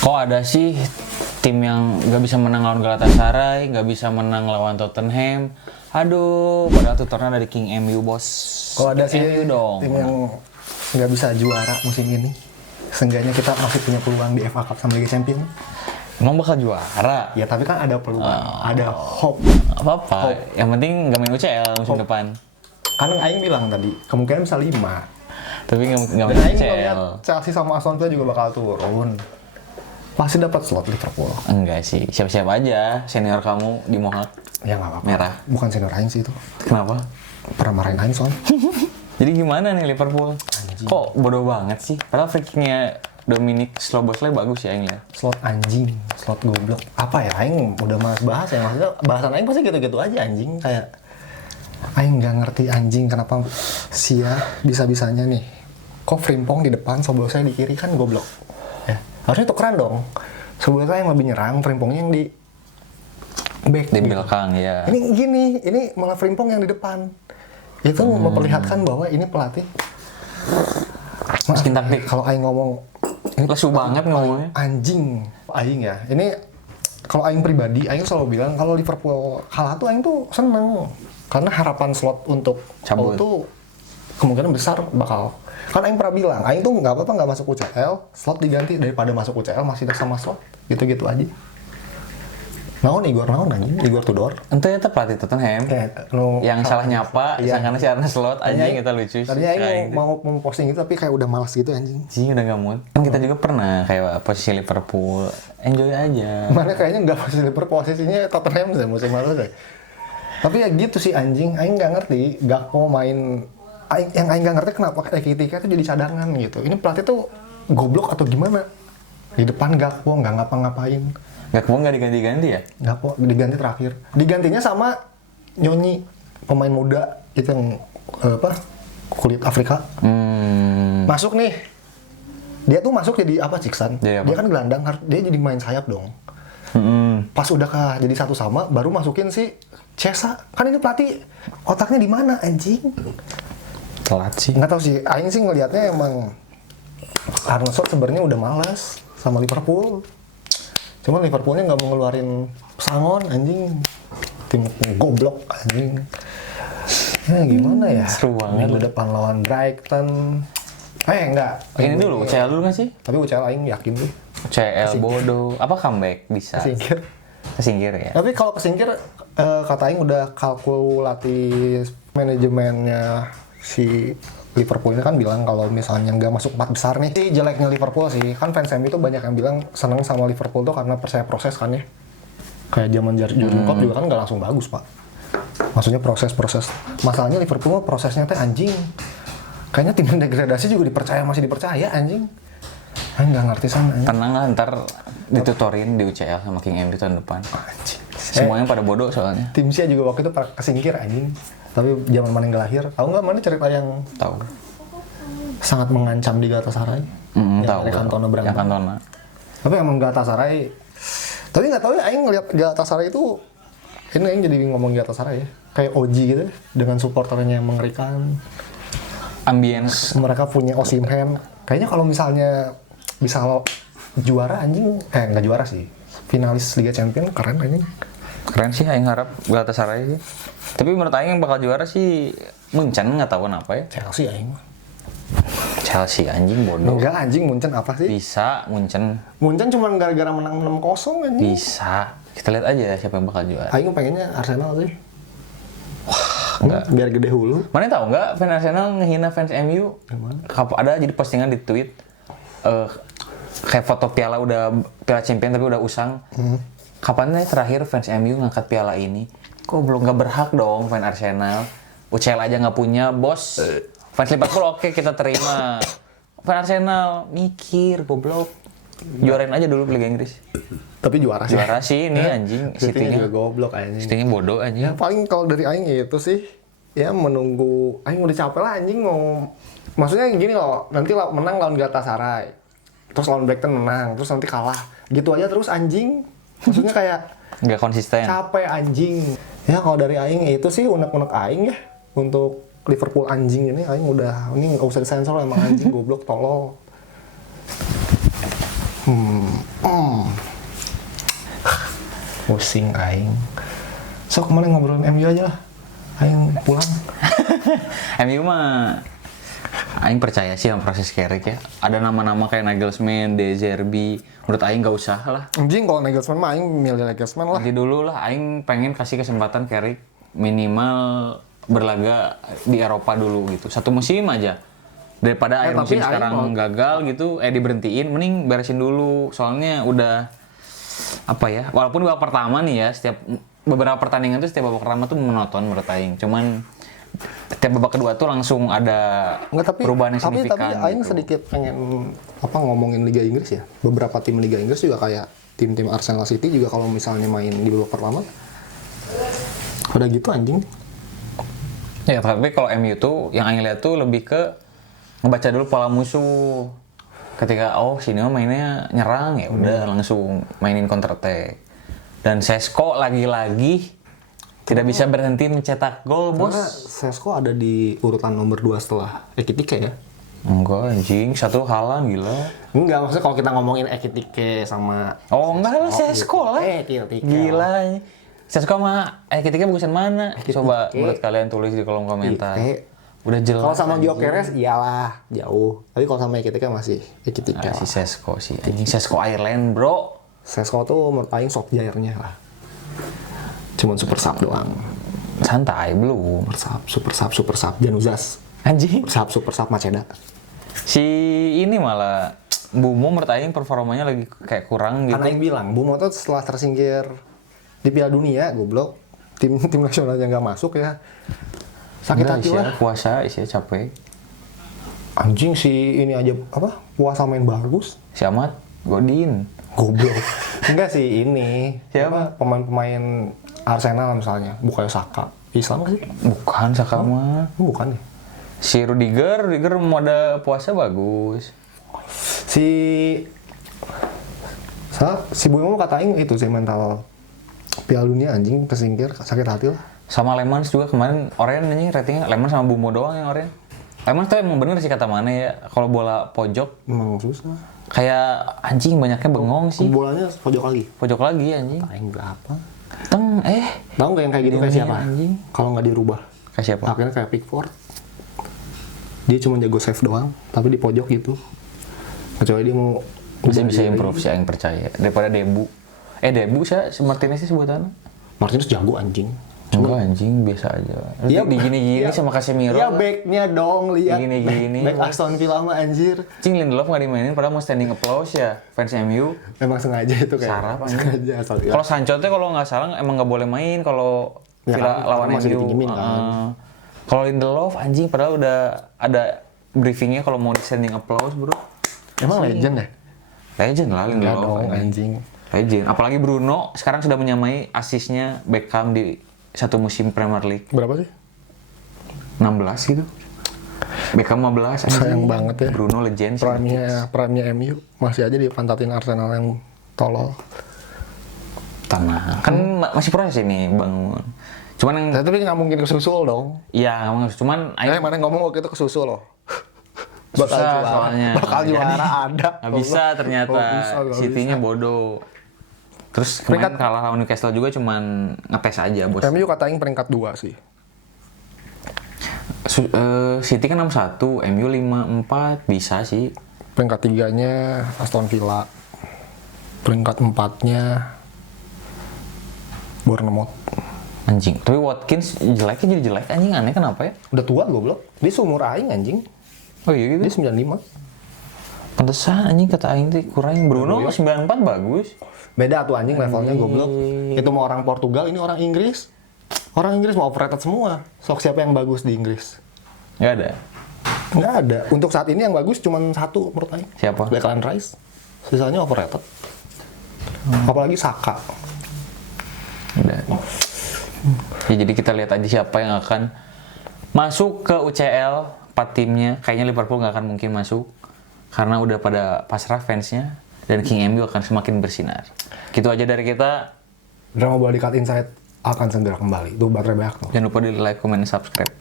Kok ada sih tim yang nggak bisa menang lawan Galatasaray, nggak bisa menang lawan Tottenham? Aduh, padahal tutornya dari King MU, bos. Kok ada sih MU dong. tim yang nggak bisa juara musim ini? Seenggaknya kita masih punya peluang di FA Cup sama Liga Champions. Emang bakal juara? Ya tapi kan ada peluang, ada hope. Apa-apa, yang penting nggak main UCL musim depan. Karena Aing bilang tadi, kemungkinan bisa 5. Tapi nggak Dan main Aing UCL. ngeliat Chelsea sama Aston Villa juga bakal turun. Pasti dapat slot Liverpool. Enggak sih, siap-siap aja senior kamu di Mohawk. Ya nggak apa-apa. Merah. Bukan senior Aing sih itu. Kenapa? Pernah marahin Aing soalnya. Jadi gimana nih Liverpool? Kok bodoh banget sih? Padahal free kicknya Dominic Szoboszlai bagus ya Aing lihat. Slot anjing, slot goblok. Apa ya, Aing udah malas bahas ya. Maksudnya bahasan Aing pasti gitu-gitu aja anjing. Kayak Aing nggak ngerti anjing kenapa Sia bisa-bisanya nih. Kok Frimpong di depan, Szoboszlai di kiri, kan goblok. Ya, harusnya tukeran dong. Szoboszlai yang lebih nyerang, Frimpongnya yang di back. Di gitu. belakang ya. Ini gini, ini malah Frimpong yang di depan. Itu memperlihatkan bahwa ini pelatih. Skin taktik. Kalau Aing ngomong ini Lesu banget ngomongnya. anjing, Aing ya. Ini kalau Aing pribadi, Aing selalu bilang kalau Liverpool kalah tuh Aing tuh seneng. Karena harapan slot untuk Cabut. tuh kemungkinan besar bakal. Kan Aing pernah bilang, Aing tuh nggak apa-apa nggak masuk UCL, slot diganti daripada masuk UCL masih sama slot. Gitu-gitu aja. Naon Igor anjing, Igor Tudor. Ente itu pelatih Tottenham. Yang salah nyapa, Iya. karena siaran slot anjing kita lucu sih. Tadinya Aing Aing mau posting itu tapi kayak udah malas gitu anjing. anjing udah gak mood. Kan kita juga pernah kayak posisi Liverpool. Enjoy aja. Mana kayaknya nggak posisi Liverpool, posisinya Tottenham deh musim lalu deh. Tapi ya gitu sih anjing, Aing nggak ngerti Gakpo main, yang Aing nggak ngerti kenapa Ekitike itu jadi cadangan gitu. Ini pelatih tuh goblok atau gimana? Di depan Gakpo nggak ngapa-ngapain. Gakpo nggak diganti-ganti ya? Gakpo diganti terakhir. Digantinya sama Nyonyi, pemain muda itu yang kulit Afrika. Masuk nih. Dia tuh masuk jadi apa Ciksan? Jadi apa? Dia kan gelandang, dia jadi main sayap dong. Pas udah jadi satu sama, baru masukin si Cesa. Kan ini pelatih otaknya di mana anjing? Telat sih. Nggak tahu sih. Aing sih ngelihatnya emang Arne Slot sebenarnya udah malas sama Liverpool. Cuman Liverpoolnya nggak mau ngeluarin pesangon anjing. Tim goblok anjing. Ya gimana ya? Seru banget. Minggu depan lawan Brighton. Enggak. Ini dulu, UCL dulu nggak sih? Tapi UCL Aing yakin sih. UCL bodoh. Apa comeback bisa? Kesingkir. Kesingkir ya? Tapi kalau kesingkir, kata Aing udah kalkulatif manajemennya si Liverpool ini kan bilang kalau misalnya nggak masuk 4 besar nih, sih jeleknya Liverpool sih. Kan fans MU itu banyak yang bilang seneng sama Liverpool tuh karena percaya proses kan ya. Kayak zaman Jurgen Klopp juga kan nggak langsung bagus pak. Maksudnya proses. Masalahnya Liverpool prosesnya teh anjing. Kayaknya tim degradasi juga masih dipercaya anjing. Aing nggak ngerti sana anjing. Tenang lah, ntar ditutorin di UCL sama King MU tahun depan. Anjing. Semuanya pada bodoh soalnya. Tim Sia juga waktu itu kesingkir anjing. Tapi zaman mana yang lahir, tahu nggak mana cerita yang Tahu. sangat mengancam di Galatasaray? Tahu. Yang Cantona berantem. Yang Cantona. Tapi emang Galatasaray, tapi nggak tahu ya, Aing ngeliat Galatasaray itu, ini Aing jadi ngomong Galatasaray ya, kayak Oji gitu, dengan supporternya yang mengerikan. Ambience. Mereka punya Osimhen. Kayaknya kalau misalnya bisa juara anjing, nggak juara sih, finalis Liga Champions keren anjing. Keren sih, Aing harap Galatasaray sih. Tapi menurut Aing yang bakal juara sih Munchen, nggak tahu kenapa ya. Chelsea Aing. Chelsea anjing bodoh. Enggak anjing, Munchen apa sih? Bisa Munchen. Munchen cuma gara-gara menang 6-0 anjing. Bisa. Kita lihat aja siapa yang bakal juara. Aing pengennya Arsenal sih. Enggak. Biar gede hulu. Mana tahu nggak fans Arsenal ngehina fans MU? Ada jadi postingan di tweet kayak foto piala champion tapi udah usang. Kapan nih terakhir fans MU ngangkat piala ini? Kok belum nggak berhak dong fans Arsenal? UCL aja nggak punya, bos. Fans Liverpool oke kita terima. Fans Arsenal mikir goblok. Juarain aja dulu Liga Inggris. Tapi juara sih. Juara sih ini anjing. City-nya juga goblok anjing. City-nya bodoh anjing. Ya paling kalau dari Aing itu sih, ya menunggu. Aing udah capek lah anjing mau. Maksudnya gini loh, nanti menang lawan Galatasaray. Terus lawan Brighton menang, terus nanti kalah. Gitu aja terus anjing. Maksudnya kayak Nggak konsisten. capek anjing. Ya kalau dari Aing itu sih unek-unek Aing ya. Untuk Liverpool anjing ini Aing udah, ini nggak usah disensor emang anjing goblok tolol. Pusing aing. Sok kemana ngobrolin MU aja lah. Aing pulang. MU mah aing percaya sih sama proses Carrick ya. Ada nama-nama kayak Nagelsmann, De Zerbi. Menurut aing gak usah lah. Anjing kalau Nagelsmann mah aing milih Nagelsmann lah. Nanti dulu lah aing pengen kasih kesempatan Carrick minimal berlaga di Eropa dulu gitu. Satu musim aja. Daripada akhir musim sekarang gagal gitu, diberhentiin, mending beresin dulu. Soalnya udah apa ya? Walaupun babak pertama nih ya, setiap beberapa pertandingan tuh setiap babak pertama tuh monoton menurut aing. Cuman setiap babak kedua tuh langsung ada perubahan yang signifikan. Tapi aing gitu. sedikit pengen ngomongin Liga Inggris ya. Beberapa tim Liga Inggris juga kayak tim-tim Arsenal City juga kalau misalnya main di babak pertama udah gitu anjing. Ya, tapi kalau MU tuh yang aing lihat tuh lebih ke ngebaca dulu pola musuh. Ketika sini mah mainnya nyerang ya udah langsung mainin counter attack. Dan Sesko lagi-lagi tidak bisa berhenti mencetak gol, Bos. Karena Sesko ada di urutan nomor 2 setelah Ekitike ya. Enggak anjing, satu halan gila. Enggak, maksudnya kalau kita ngomongin Ekitike sama Enggak lah Sesko lah. Ekitike. Gila. Sesko sama Ekitike bagusan mana? Coba menurut kalian tulis di kolom komentar. Udah jelas. Kalau sama Gyökeres iyalah jauh. Tapi kalau sama Ekitike masih Ekitike. Si Sesko sih. Anjing Sesko Ireland, Bro. Sesko tuh menurut aing sok jairnya lah. Cuman super sub doang. Santai belum. Super sub Januzas. Anjing. Super sub Maceda. Si ini malah Bumo menurut aing performanya lagi kayak kurang gitu. Karena aing bilang Bumo tuh setelah tersingkir di Piala Dunia, goblok. Tim nasionalnya nggak masuk ya. Sakit hati lah. Puasa isi capek. Anjing si ini aja puasa main bagus. Si Ahmad Godin. Goblok. Enggak sih ini. Siapa? Pemain Arsenal misalnya, bukannya Saka. Islam nggak sih? Bukan Saka mah. Bukan ya. Si Rudiger mode puasa bagus. Si Bumo katain itu sih mental Piala Dunia anjing tersingkir sakit hati lah. Sama Lemans juga kemarin Orient nih ratingnya Lemans sama Bumo doang yang Orient. Lemans tuh emang bener sih kata mana ya kalau bola pojok Emang susah. kayak anjing banyaknya bengong sih. Bolanya pojok lagi Anjing. Paling berapa? Tahu nggak yang kayak gitu kayak siapa? Kalau nggak dirubah Kayak siapa? akhirnya kayak Pickford. Dia cuma jago save doang tapi di pojok gitu. Kecuali dia mau Masih bisa improve sih yang percaya daripada Debu. Debu sih Martinez sih sebutannya. Martinez jago anjing. Enggak anjing, biasa aja. Iya, digini-gini iya. sama Casemiro. Iya backnya dong, lihat. Gini-gini. Back Aston Villa mah anjir. Cing Lindelof nggak dimainin padahal mau standing applause ya fans MU. Memang sengaja itu kayak. Sarap anjing. Sengaja asal ya. Kalau Sancho tuh kalau nggak salah emang nggak boleh main kalau Ya Villa kan, lawan karena masih MU. dipinjemin kan. Kalau Lindelof anjing padahal udah ada briefingnya kalau mau di standing applause, Bro. Emang legend ya? Legend lah Enggak Lindelof. dong anjing. Legend. Apalagi Bruno sekarang sudah menyamai asisnya Beckham di satu musim Premier League. Berapa sih? 16 gitu. Beckham 15. Sayang banget ya. Bruno legend. Prime-nya MU masih aja dipantatin Arsenal yang tolol. Tanah. Kan masih proses ini bangun. Cuman yang Tapi nggak mungkin kesusul dong. iya ngomong cuman Mana ngomong waktu itu kesusul loh. susah soalnya. Bakal juara ada. Nggak bisa ternyata. City-nya bodoh. Terus kemarin kalah lawan Newcastle juga cuman ngetes aja, Bos. MU katanya peringkat 2 sih. City kan 61, MU 54 bisa sih. Peringkat 3-nya Aston Villa. Peringkat 4-nya Bournemouth. Anjing. Tapi Watkins jeleknya jadi jelek anjing, aneh kenapa ya? Udah tua goblok. Dia seumur aing anjing. Oh iya gitu. Dia 95. Pantesan anjing kata aing teh kurang. Bruno 94 bagus. Beda tuh anjing levelnya goblok. Itu mau orang Portugal, ini orang Inggris. Orang Inggris mau overrated semua. Sok siapa yang bagus di Inggris? Nggak ada. Nggak ada. Untuk saat ini yang bagus cuma satu menurut aing. Siapa? Declan Rice. Sisanya overrated. Apalagi Saka. Udah. Ya, jadi kita lihat aja siapa yang akan masuk ke UCL 4 timnya. Kayaknya Liverpool nggak akan mungkin masuk karena udah pada pasrah fansnya dan King MU akan semakin bersinar. Gitu aja dari kita. Drama Bola di Cut Insight akan segera kembali. Itu baterai banyak tuh. Jangan lupa di like, comment, dan subscribe.